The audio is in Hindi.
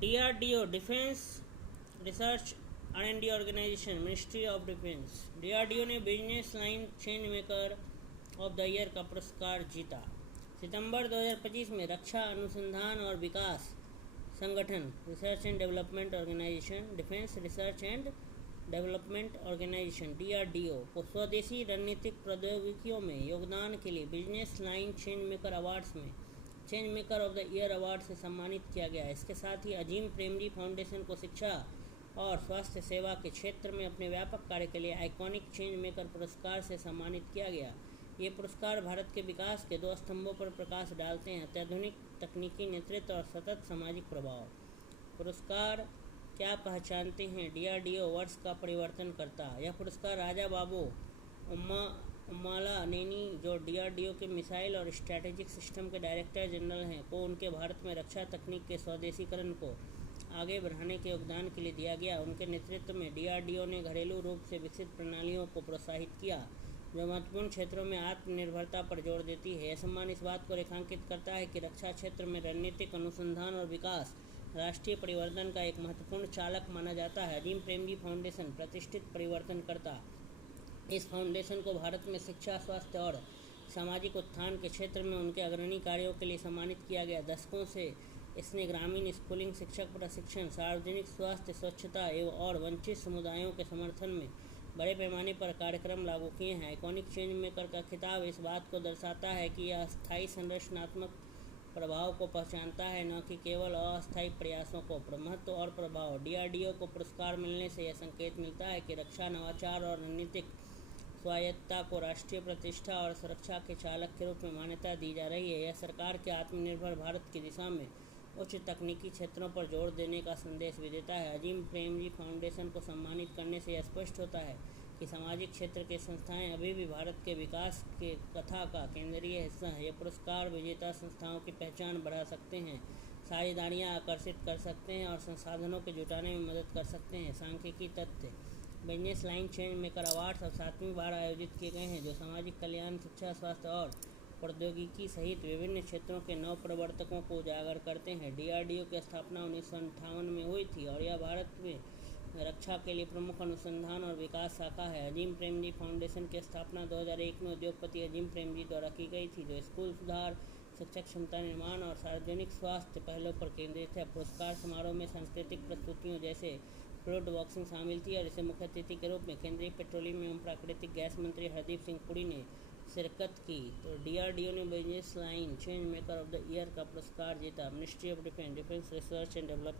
DRDO defence research R&D organisation, ministry of defence. DRDO ने business line change maker of the year का पुरस्कार जीता। सितंबर 2025 में रक्षा अनुसंधान और विकास संगठन, research and development organisation, defence research and development organisation DRDO को स्वदेशी रणनीतिक प्रौद्योगिकियों में योगदान के लिए business line change maker awards में change maker of the year award से सम्मानित किया गया। इसके साथ ही अजीम प्रेमजी फाउंडेशन को शिक्षा और स्वास्थ्य सेवा के क्षेत्र में अपने व्यापक कार्य के लिए आइकॉनिक चेंज मेकर पुरस्कार से सम्मानित किया गया। ये पुरस्कार भारत के विकास के दो स्तंभों पर प्रकाश डालते हैं: अत्याधुनिक तकनीकी नेतृत्व और सतत सामाजिक प्रभाव। पुरस्कार क्या पहचानते हैं? DRDO वर्ष का परिवर्तन करता। यह पुरस्कार राजा बाबू उम्माला नेनी, जो DRDO के मिसाइल और स्ट्रैटेजिक सिस्टम के डायरेक्टर जनरल हैं, को उनके भारत में रक्षा तकनीक के स्वदेशीकरण को आगे बढ़ाने के योगदान के लिए दिया गया। उनके नेतृत्व में DRDO ने घरेलू रूप से विकसित प्रणालियों को प्रोत्साहित किया जो महत्वपूर्ण क्षेत्रों में आत्मनिर्भरता पर जोर देती है। यह सम्मान इस बात को रेखांकित करता है कि रक्षा क्षेत्र में रणनीतिक अनुसंधान और विकास राष्ट्रीय परिवर्तन का एक महत्वपूर्ण चालक माना जाता है। अजीम प्रेमजी फाउंडेशन प्रतिष्ठित परिवर्तनकर्ता। इस फाउंडेशन को भारत में शिक्षा, स्वास्थ्य और सामाजिक उत्थान के क्षेत्र में उनके अग्रणी कार्यों के लिए सम्मानित किया गया। दशकों से इसने ग्रामीण स्कूलिंग, शिक्षक प्रशिक्षण, सार्वजनिक स्वास्थ्य, स्वच्छता और वंचित समुदायों के समर्थन में बड़े पैमाने पर कार्यक्रम लागू किए हैं। आइकॉनिक चेंज मेकर का खिताब इस बात को दर्शाता है कि यह अस्थायी संरचनात्मक प्रभाव को पहचानता है, न कि केवल अस्थायी प्रयासों को। महत्व और प्रभाव। DRDO को पुरस्कार मिलने से यह संकेत मिलता है कि रक्षा नवाचार और रणनीतिक स्वायत्तता को राष्ट्रीय प्रतिष्ठा और सुरक्षा के चालक के रूप में मान्यता दी जा रही है। यह सरकार के आत्मनिर्भर भारत की दिशा में उच्च तकनीकी क्षेत्रों पर जोर देने का संदेश भी देता है। अजीम प्रेमजी फाउंडेशन को सम्मानित करने से यह स्पष्ट होता है कि सामाजिक क्षेत्र के संस्थाएं अभी भी भारत के विकास के कथा का केंद्रीय हिस्सा हैं। ये पुरस्कार विजेता संस्थाओं की पहचान बढ़ा सकते हैं, साझेदारियां आकर्षित कर सकते हैं और संसाधनों के जुटाने में मदद कर सकते हैं। सांख्यिकी तथ्य। Business line change maker awards अब 7वीं बार आयोजित किए गए हैं, जो सामाजिक कल्याण, शिक्षा, स्वास्थ्य और प्रौद्योगिकी सहित विभिन्न क्षेत्रों के नव प्रवर्तकों को उजागर करते हैं। DRDO की स्थापना 1958 में हुई थी और यह भारत में रक्षा के लिए प्रमुख अनुसंधान और विकास शाखा है। अजीम प्रेमजी फाउंडेशन की स्थापना 2001 में उद्योगपति अजीम प्रेमजी द्वारा की गई थी, जो स्कूल सुधार, शिक्षक क्षमता निर्माण और सार्वजनिक स्वास्थ्य पहलों पर केंद्रित है। पुरस्कार समारोह में सांस्कृतिक प्रस्तुतियों जैसे फ्लूट बॉक्सिंग शामिल थी और इसे मुख्य अतिथि के रूप में केंद्रीय पेट्रोलियम एवं प्राकृतिक गैस मंत्री हरदीप सिंह पुरी ने शिरकत की। तो DRDO ने business line change maker of the year का पुरस्कार जीता। Ministry of defence, defence research and development